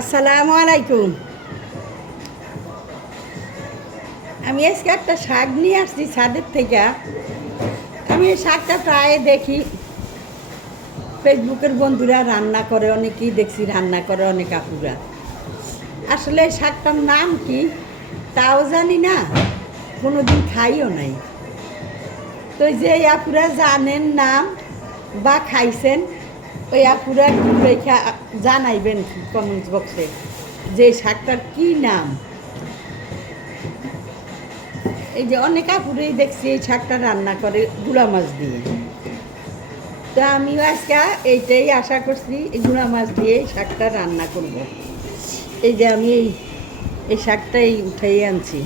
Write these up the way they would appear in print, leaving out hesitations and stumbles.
আসসালামু আলাইকুম। আমি আজকে একটা শাক নিয়ে আসছি ছাদের থেকে। আমি এই শাকটা প্রায় দেখি ফেসবুকের বন্ধুরা রান্না করে, অনেকেই দেখছি রান্না করে অনেক আপুরা। আসলে শাকটার নাম কি তাও জানি না, কোনোদিন খাইও নাই। তো যে আপুরা জানেন নাম বা খাইছেন, ওই আপুরা একটু রেখা জানাইবেন কমেন্টস বক্সে যে শাকটার কি নাম। এই যে অনেক আপুরেই দেখছি এই শাকটা রান্না করে গুঁড়া মাছ দিয়ে। তো আমিও আজকে এইটাই আশা করছি, এই গুঁড়া মাছ দিয়ে শাকটা রান্না করব। এই যে আমি এই শাকটাই উঠাই আনছি।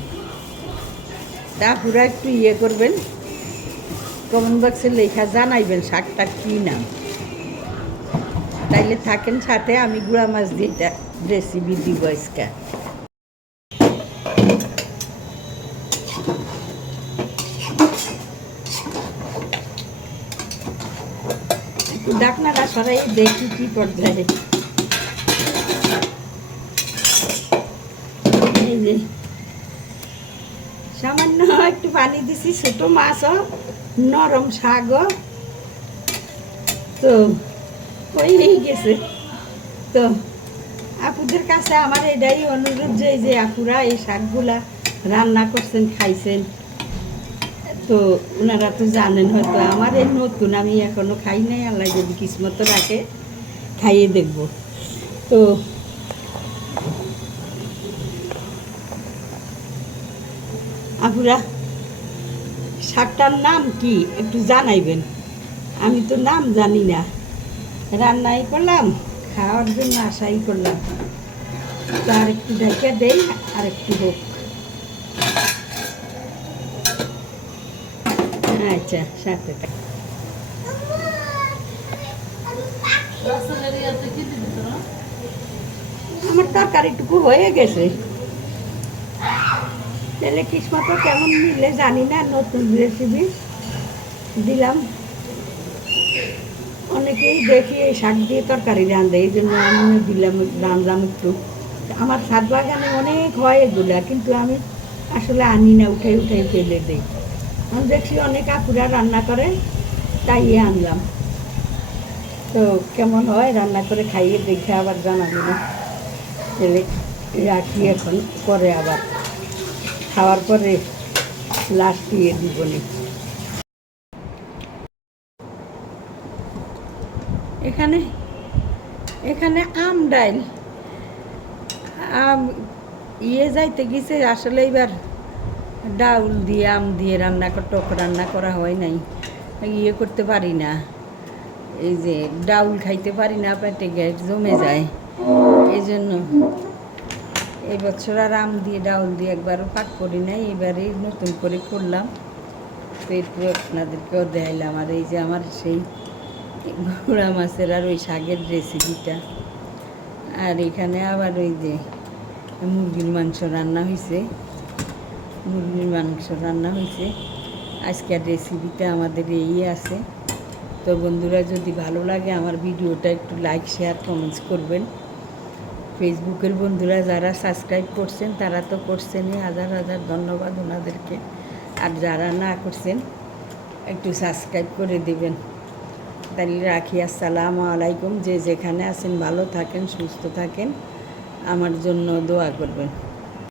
তা আপুরা একটু করবেন, কমেন্ট বক্সে লেখা জানাইবেন শাকটা কী নাম। তাইলে থাকেন সাথে, আমি গুঁড়া মাছ দিয়ে এটা রেসিপি দিব আজকে। ডাকনাটা সরাই দেখি কি পর্যায়ে। এই যে সামান্য একটু পানি দিছি, ছোট মাছও নরম শাকও তো হয়েই গেছে। তো আপুদের কাছে আমার এটাই অনুরোধ যে এই যে আপুরা এই শাকগুলা রান্না করছেন, খাইছেন, তো ওনারা তো জানেন হয়তো। আমার এই নতুন, আমি এখনও খাই নাই, আল্লাহ যদি কিসমত রাখে খাইয়ে দেখব। তো আপুরা শাকটার নাম কি একটু জানাইবেন। আমি তো নাম জানি না, রান্নাই করলাম, খাওয়ার জন্য আশাই করলাম। তো আর একটু ঢেকে দেই, আর একটু হোক। আচ্ছা, সাথে আমার তরকারিটুকু হয়ে গেছে। তাহলে কিসমত কেমন মিলে জানি না, নতুন রেসিপি দিলাম। অনেকেই দেখি এই শাক দিয়ে তরকারি রাঁধে, এই জন্য আমি দিলাম, রাঁধলাম একটু। আমার ছাদ বাগানে অনেক হয় এগুলা, কিন্তু আমি আসলে আনি না, উঠাই উঠাই ফেলে দিই। আমি দেখছি অনেক আপুরা রান্না করে, তাই আনলাম। তো কেমন হয় রান্না করে খাইয়ে দেখে আবার জানাবো না। তাহলে রাখি এখন, পরে আবার খাওয়ার পরে লাস্ট দিয়ে দিব নি। এখানে এখানে আম ডাইল যাইতে গেছে। আসলে এবার ডাউল দিয়ে আম দিয়ে টক রান্না করা হয় নাই, করতে পারি না। এই যে ডাউল খাইতে পারি না, পেটে গ্যাস জমে যায়। এই জন্য এই বছর আর আম দিয়ে ডাউল দিয়ে একবারও পাক করি নাই, এবারে নতুন করে করলাম। তো একটু আপনাদেরকেও দেখাইলাম। আর এই যে আমার সেই গুঁড়া মাছের আর ওই শাকের রেসিপিটা। আর এখানে আবার ওই যে মুরগির মাংস রান্না হয়েছে, আজকের রেসিপিটা আমাদের এই আছে। তো বন্ধুরা, যদি ভালো লাগে আমার ভিডিওটা একটু লাইক, শেয়ার, কমেন্টস করবেন। ফেসবুকের বন্ধুরা যারা সাবস্ক্রাইব করছেন তারা তো করছেনই, হাজার হাজার ধন্যবাদ ওনাদেরকে। আর যারা না করছেন একটু সাবস্ক্রাইব করে দেবেন। তাহলে রাখি, আসসালামু আলাইকুম। যে যেখানে আছেন ভালো থাকেন, সুস্থ থাকেন, আমার জন্য দোয়া করবেন।